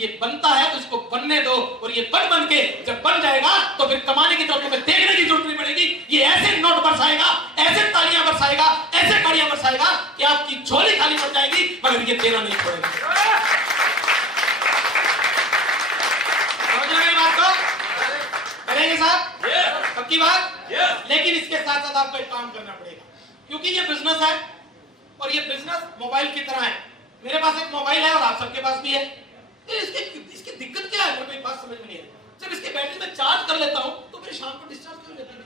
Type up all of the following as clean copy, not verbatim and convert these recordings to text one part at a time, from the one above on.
ये बनता है तो इसको बनने दो, और ये बन के जब बन जाएगा तो फिर कमाने की तरफ तुम्हें देखने की जरूरत नहीं पड़ेगी। ये ऐसे नोट बरसाएगा, ऐसे तालियां बरसाएगा, ऐसे गाड़ियां बरसाएगा कि आपकी झोली खाली पड़ जाएगी, मगर ये देना नहीं छोड़ेगा। समझ रहे बात को? करेंगे साहब? पक्की बात? लेकिन इसके साथ साथ आपको एक काम करना पड़ेगा, क्योंकि ये बिजनेस है और ये बिजनेस मोबाइल की तरह है। मेरे पास एक मोबाइल है और आप सबके पास भी है। इसकी दिक्कत क्या है? मेरे को बात समझ में नहीं है। जब इसकी बैटरी में चार्ज कर लेता हूं तो फिर शाम को डिस्चार्ज क्यों लेती है?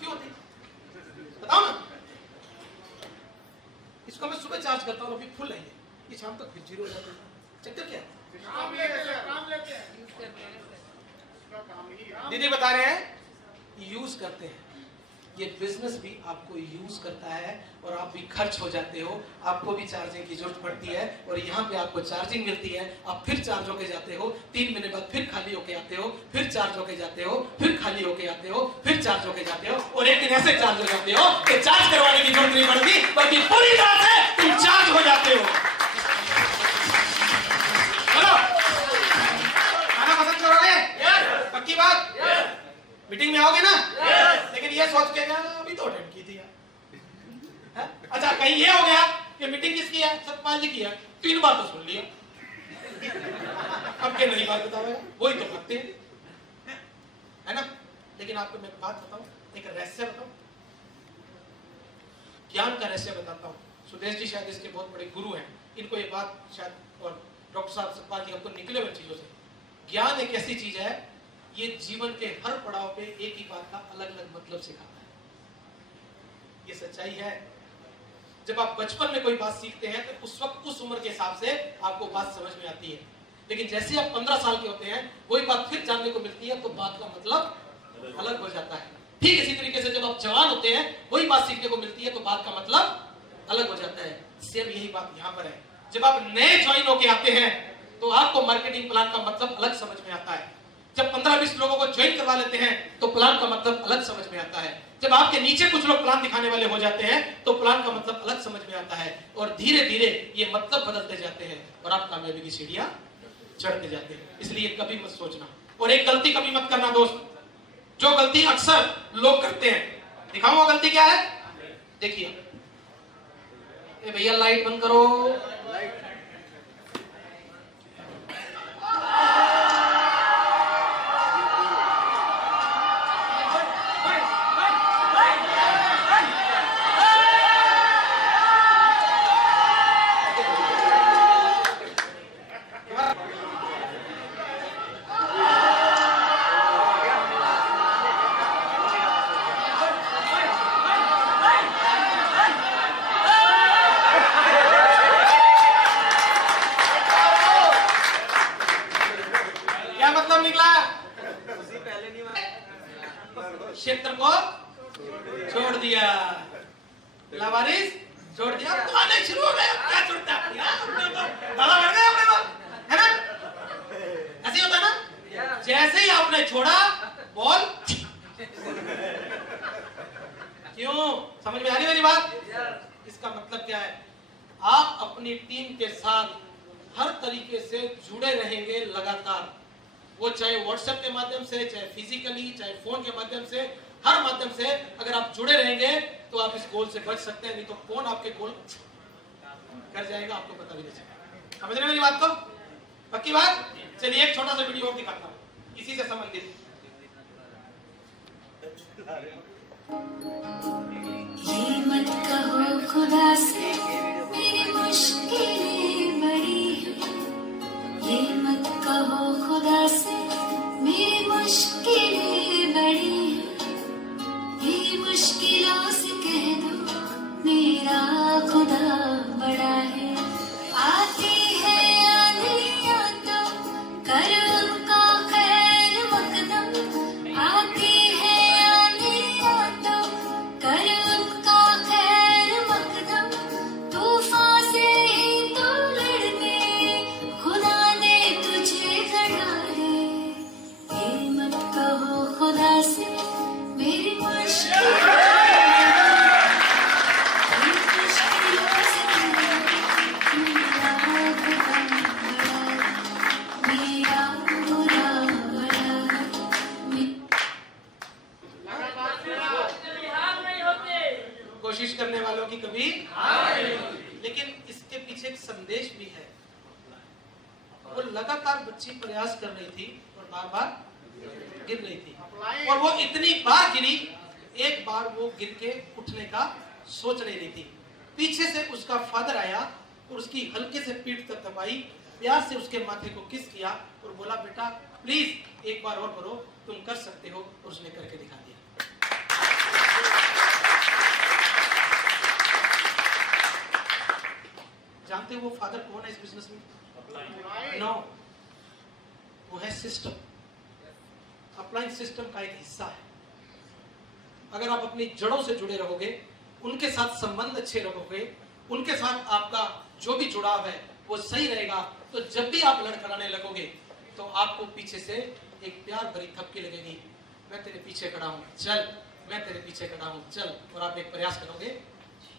क्यों होती? बताओ ना। इसको मैं सुबह चार्ज करता हूं, अभी फुल है ये शाम तक फिर जीरो हो जाता है। चक्कर क्या है? दीदी बता रहे हैं यूज करते हैं। ये बिजनेस भी आपको यूज करता है और आप भी खर्च हो जाते हो, आपको भी चार्जिंग की जरूरत पड़ती है, और यहाँ पे आपको चार्जिंग मिलती है। आप फिर चार्ज होके जाते हो, 3 महीने बाद फिर खाली होके आते हो, फिर चार्ज होके जाते हो, फिर खाली होके आते हो, फिर चार्ज होके जाते हो, और एक दिन ऐसे चार्ज हो जाते हो कि चार्ज करवाने की जरूरत नहीं पड़ती, बल्कि पूरी तरह से तुम चार्ज हो जाते हो। चलो खाना पसंद करोगे? पक्की बात? मीटिंग में आओगे ना? लेकिन ये सोच के अभी तो अटेंड की थी यार। अच्छा कहीं ये हो गया कि मीटिंग किसकी है? सतपाल जी की है। 3 बार तो सुन लिया, अब के नई बात बताओ, वही तो करते हैं, है ना? लेकिन आपको मैं बात बताऊं, एक रहस्य बताऊं, ज्ञान का रहस्य बताता हूं। सुदेश जी शायद इसके बहुत बड़े गुरु हैं, इनको ये बात शायद, और डॉक्टर साहब सतपाल जी हमको निकले हुए चीजों से। ज्ञान एक ऐसी चीज है, ये जीवन के हर पड़ाव पे एक ही बात का अलग अलग मतलब सिखाता है। ये सच्चाई है। जब आप बचपन में कोई बात सीखते हैं तो उस वक्त उस उम्र के हिसाब से आपको बात समझ में आती है, लेकिन जैसे आप 15 साल के होते हैं वही बात फिर जानने को मिलती है तो बात का मतलब अलग हो जाता है। ठीक इसी तरीके से जब आप जवान होते हैं वही बात सीखने को मिलती है तो बात का मतलब अलग हो जाता है। सेम यही बात यहाँ पर है। जब आप नए ज्वाइन होके आते हैं तो आपको मार्केटिंग प्लान का मतलब अलग समझ में आता है। जब 15-20 लोगों को ज्वाइन करवा लेते हैं तो प्लान का मतलब अलग समझ में आता है। जब आपके नीचे कुछ लोग प्लान दिखाने वाले हो जाते हैं तो प्लान का मतलब अलग समझ में आता है, और धीरे धीरे ये मतलब बदलते जाते हैं और आप कामयाबी की सीढ़ियां चढ़ते जाते हैं। इसलिए कभी मत सोचना, और एक गलती कभी मत करना दोस्त, जो गलती अक्सर लोग करते हैं। दिखाऊंगा गलती क्या है? देखिए भैया लाइट बंद करो। क्षेत्र को छोड़ दिया, लावारिस छोड़ दिया, तो आने शुरू हो गए। क्या छोड़ता है? दादा कर गए अपने को, है ना? ऐसे होता ना? जैसे ही आपने छोड़ा बॉल क्यों? समझ में आ रही मेरी बात? इसका मतलब क्या है? आप अपनी टीम के साथ हर तरीके से जुड़े रहेंगे लगातार, वो चाहे व्हाट्सएप के माध्यम से, चाहे फिजिकली, चाहे फोन के माध्यम से, हर माध्यम से अगर आप जुड़े रहेंगे तो आप इस गोल से बच सकते हैं, नहीं तो कौन आपके गोल कर जाएगा आपको पता भी नहीं चलेगा। समझ रहे मेरी बात को? पक्की बात? चलिए एक छोटा सा वीडियो और दिखाता हूँ इसी से संबंधित। ये मत कहो खुदा से मेरी मुश्किलें बड़ी हैं, ये मत कहो खुदा से मेरी मुश्किलें बड़ी हैं, ये मुश्किलों से कह दो मेरा खुदा बड़ा है। आती है आंधियाँ तो कर उनका खैर मकदम, आती है आंधियाँ तो कर लगातार बच्ची प्रयास कर रही थी और बार बार गिर रही थी, और वो इतनी बार गिरी, एक बार वो गिर के उठने का सोच नहीं रही थी। पीछे से उसका फादर आया और उसकी हल्के से पीठ तक दबाई, प्यार से उसके माथे को किस किया और बोला, बेटा प्लीज एक बार और करो, तुम कर सकते हो। और उसने करके दिखा दिया। जानते हो वो फादर कौन है इस बिजनेस में? नो, वो है सिस्टम। अपलाइन सिस्टम का एक हिस्सा है। अगर आप अपनी जड़ों से जुड़े रहोगे, उनके साथ संबंध अच्छे रखोगे, उनके साथ आपका जो भी जुड़ाव है वो सही रहेगा, तो जब भी आप लड़खड़ाने लगोगे तो आपको पीछे से एक प्यार भरी थपकी लगेगी, मैं तेरे पीछे खड़ा हूं चल, मैं तेरे पीछे खड़ा हूं चल, और आप एक प्रयास करोगे,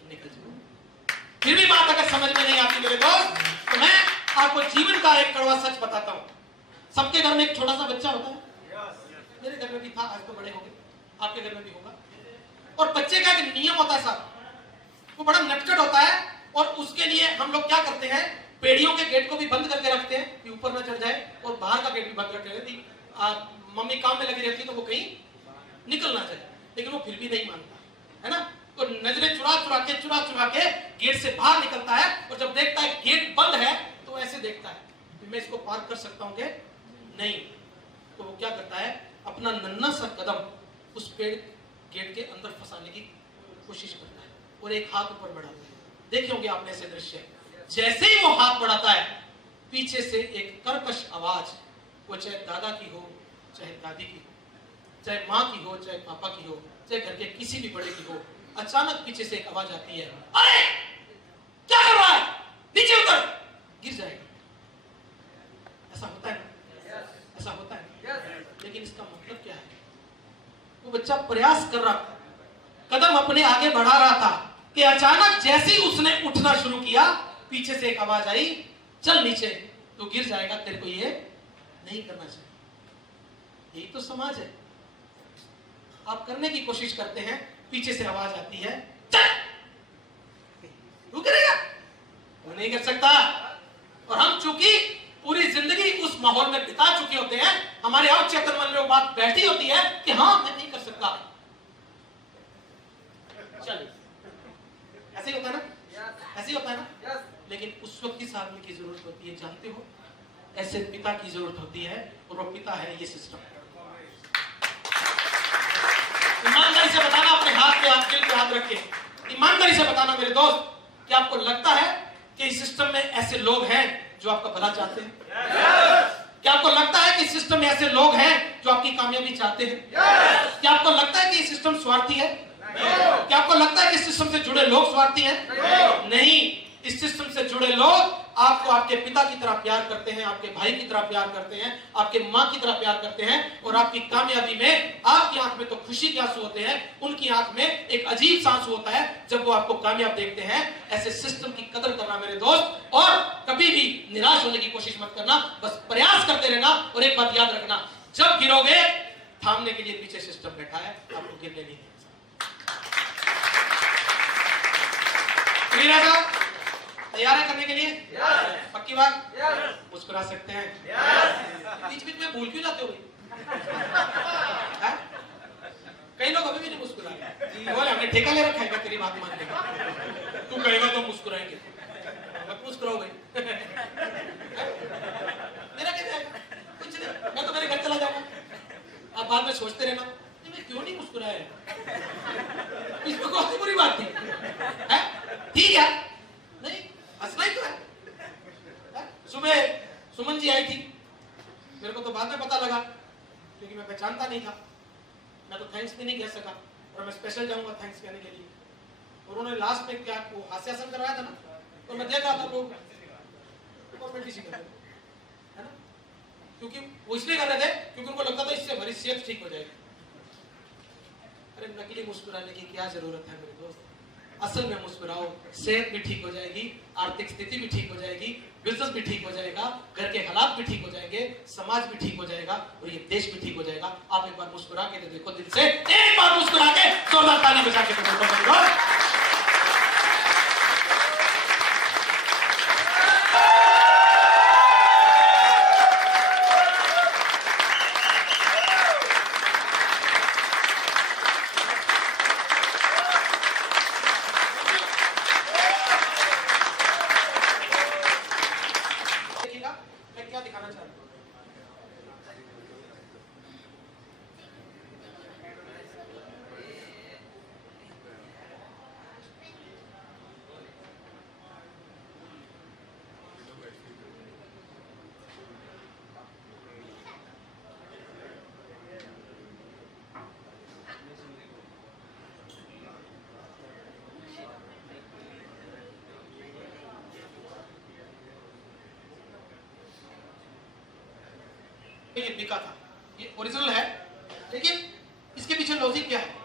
निकल जाओगे। फिर भी बात अगर समझ में नहीं आती मेरे दोस्त, तो मैं आपको जीवन का एक कड़वा सच बताता हूं। सबके घर में एक छोटा सा बच्चा होता है, मेरे घर में भी था, आज तो बड़े हो गए, आपके घर में भी होगा। और बच्चे का एक नियम होता है साहब, वो बड़ा नटखट होता है, और उसके लिए हम लोग क्या करते हैं, पेड़ियों के गेट को भी बंद करके रखते हैं कि ऊपर ना चढ़ जाए, और बाहर का गेट भी बंद करके रहती। मम्मी काम में लगी रहती तो वो कहीं निकल ना जाए, लेकिन वो फिर भी नहीं मानता है ना। तो नजरें चुरा चुरा के गेट से बाहर निकलता है, और जब देखता है गेट बंद है तो ऐसे देखता है मैं इसको पार कर सकता हूं क्या? नहीं। तो वो क्या करता है, अपना नन्हा सा कदम उस पेड़ गेट के अंदर फंसाने की कोशिश करता है, और एक हाथ ऊपर बढ़ाता है। देखे होंगे आपने ऐसे दृश्य। जैसे ही वो हाथ बढ़ाता है, पीछे से एक कर्कश आवाज, वो चाहे दादा की हो, चाहे दादी की हो, चाहे माँ की हो, चाहे पापा की हो, चाहे घर के किसी भी बड़े की हो, अचानक पीछे से एक आवाज आती है, अरे क्या कर रहा है, नीचे उतर, गिर जाएगा। ऐसा होता है ना, ऐसा होता है। लेकिन इसका मतलब क्या है? वो बच्चा प्रयास कर रहा था, कदम अपने आगे बढ़ा रहा था, कि अचानक जैसे ही उसने उठना शुरू किया, पीछे से एक आवाज आई, चल नीचे, तो गिर जाएगा, तेरे को ये नहीं करना चाहिए। यही तो समाज है। आप करने की कोशिश करते हैं, पीछे से आवाज आती है, चल, तू करेगा, वो नहीं कर सकता। और हम चूंकि पूरी जिंदगी उस माहौल में बिता चुके होते हैं, हमारे अवचेतन मन में वो बात बैठी होती है कि हाँ मैं नहीं कर सकता। चल, ऐसे ही होता है ना, ऐसे ही होता है ना। लेकिन उस वक्त किस आदमी की जरूरत होती है जानते हो? ऐसे पिता की जरूरत होती है, और वो पिता है ये सिस्टम। ईमानदारी से बताना, अपने हाथ पे हाथ, दिल पे हाथ रख के ईमानदारी से बताना मेरे दोस्त, कि आपको लगता है कि इस सिस्टम में ऐसे लोग हैं जो आपका भला चाहते हैं? क्या आपको लगता है कि सिस्टम में ऐसे लोग हैं जो आपकी कामयाबी चाहते हैं? क्या आपको लगता है कि ये सिस्टम स्वार्थी है? क्या आपको लगता है कि इस सिस्टम से जुड़े लोग स्वार्थी हैं? नहीं। इस सिस्टम से जुड़े लोग आपको आपके पिता की तरह प्यार करते हैं, आपके भाई की तरह प्यार करते हैं, आपके माँ की तरह प्यार करते हैं, और आपकी कामयाबी में आपकी आंख में तो खुशी के आंसू होते हैं, उनकी आंख में एक अजीब सा आंसू होता है जब वो आपको कामयाब देखते हैं। ऐसे सिस्टम की कदर करना मेरे दोस्त, और कभी भी निराश होने की कोशिश मत करना, बस प्रयास करते रहना। और एक बात याद रखना, जब गिरोगे, थामने के लिए पीछे सिस्टम बैठा है, आपको गिरने नहीं देगा। तैयार है करने के लिए? पक्की बात? मुस्कुरा सकते हैं। बीच बीच में भूल क्यों जाते हो भाई? कई लोग अभी भी नहीं मुस्कुरा रहे, बोले हमने ठेका ले रखा है तेरी बात मानने का, तू कहेगा तो मुस्कुराएंगे, मत मुस्कुराओ भाई। मेरा क्या है? कुछ नहीं, मैं तो मेरे घर चला जाऊंगा, आप बाद में सोचते रहना मैं क्यों नहीं मुस्कुराया, इसमें कौन सी बुरी बात थी? ठीक है, नहीं हंसना ही तो है। सुबह सुमन जी आई थी, मेरे को तो बाद में पता लगा, क्योंकि मैं पहचानता नहीं था, मैं तो थैंक्स भी नहीं कह सका, और मैं स्पेशल जाऊंगा थैंक्स कहने के लिए। और उन्होंने लास्ट में क्या वो हास्यासन करवाया था ना, तो मैं देख रहा था लोग कॉमेडी सी कर रहे थे, है ना, क्योंकि वो इसलिए कर रहे थे क्योंकि उनको लगता था इससे हमारी सेहत ठीक हो जाएगी। अरे नकली मुस्कुराने की क्या जरूरत है मेरे दोस्त, असल में मुस्कुराओ, सेहत भी ठीक हो जाएगी, आर्थिक स्थिति भी ठीक हो जाएगी, बिजनेस भी ठीक हो जाएगा, घर के हालात भी ठीक हो जाएंगे, समाज भी ठीक हो जाएगा, और ये देश भी ठीक हो जाएगा। आप एक बार मुस्कुरा के तो देखो, दिल से एक बार मुस्कुरा के जोरदार ताली बजा के देखो। तो ये बिका था, ये ओरिजिनल है, लेकिन इसके पीछे लॉजिक क्या है?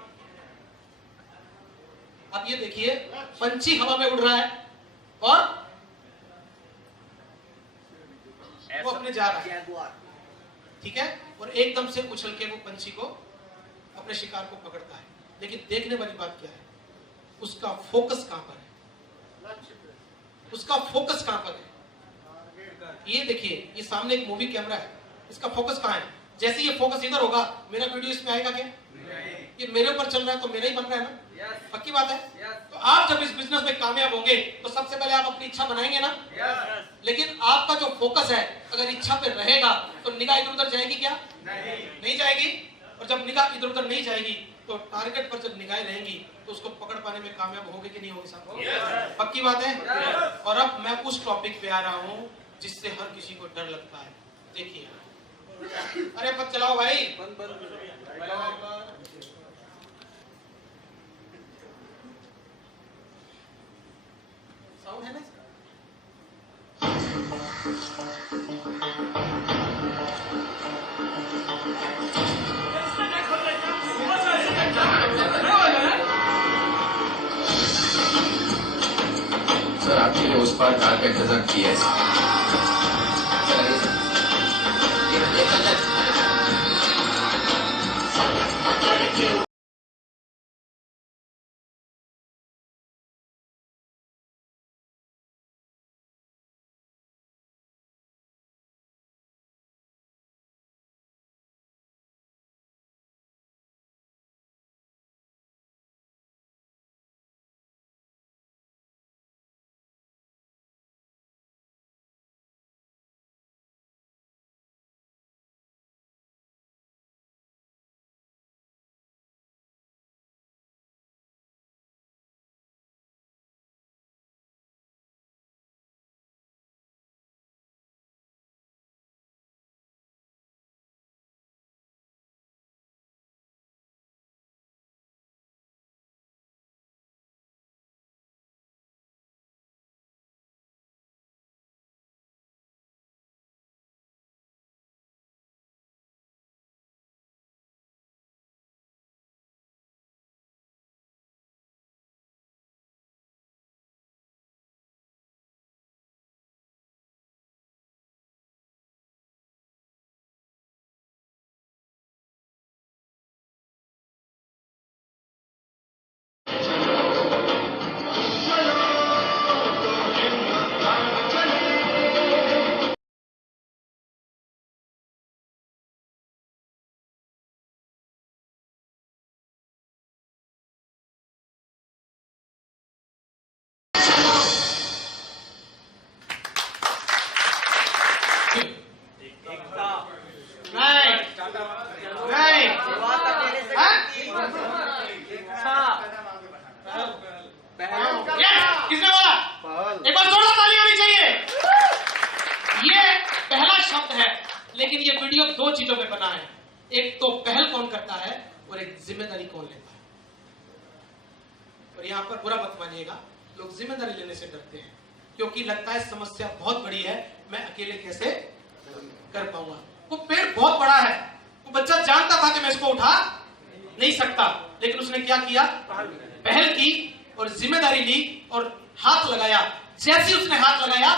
आप ये देखिए, पंछी हवा में उड़ रहा है और वो अपने जा रहा है, ठीक है, और एकदम से उछल के वो पंछी को अपने शिकार को पकड़ता है। लेकिन देखने वाली बात क्या है, उसका फोकस कहां पर है? उसका फोकस कहां पर है? ये देखिए, ये सामने एक मूवी कैमरा है, इसका फोकस कहां है? जैसे ये फोकस इधर होगा, मेरा वीडियो इसमें आएगा क्या? ये मेरे ऊपर चल रहा है तो मेरा ही बन रहा है ना, पक्की बात है। तो आप जब इस बिजनेस में कामयाब होंगे तो सबसे पहले आप अपनी इच्छा बनाएंगे ना, लेकिन आपका जो फोकस है अगर इच्छा पे रहेगा तो निगाह इधर उधर जाएगी क्या? नहीं जाएगी। और जब निगाह इधर उधर नहीं जाएगी तो टारगेट पर जब निगाहें रहेंगी तो उसको पकड़ पाने में कामयाब होगे कि नहीं होगे साहब? पक्की बात है। और अब मैं उस टॉपिक पे आ रहा हूँ जिससे हर किसी को डर लगता है। देखिए, अरे पत चलाओ भाई, साउंड है ना? सर आपके लिए उस पार कार का इंतजार किया है। किसने बोला? एक बार जोरदार ताली होनी चाहिए। ये पहला शब्द है, लेकिन ये वीडियो दो चीजों पे बना है। एक तो पहल कौन करता है और एक जिम्मेदारी कौन लेता है। और यहाँ पर बुरा मत मानिएगा, लोग जिम्मेदारी लेने से डरते हैं क्योंकि लगता है समस्या बहुत बड़ी है, मैं अकेले कैसे कर पाऊंगा। वो पेड़ बहुत बड़ा है, वो बच्चा जानता था कि मैं इसको उठा नहीं सकता, लेकिन उसने क्या किया? पहल की और जिम्मेदारी ली और हाथ लगाया। जैसे उसने हाथ लगाया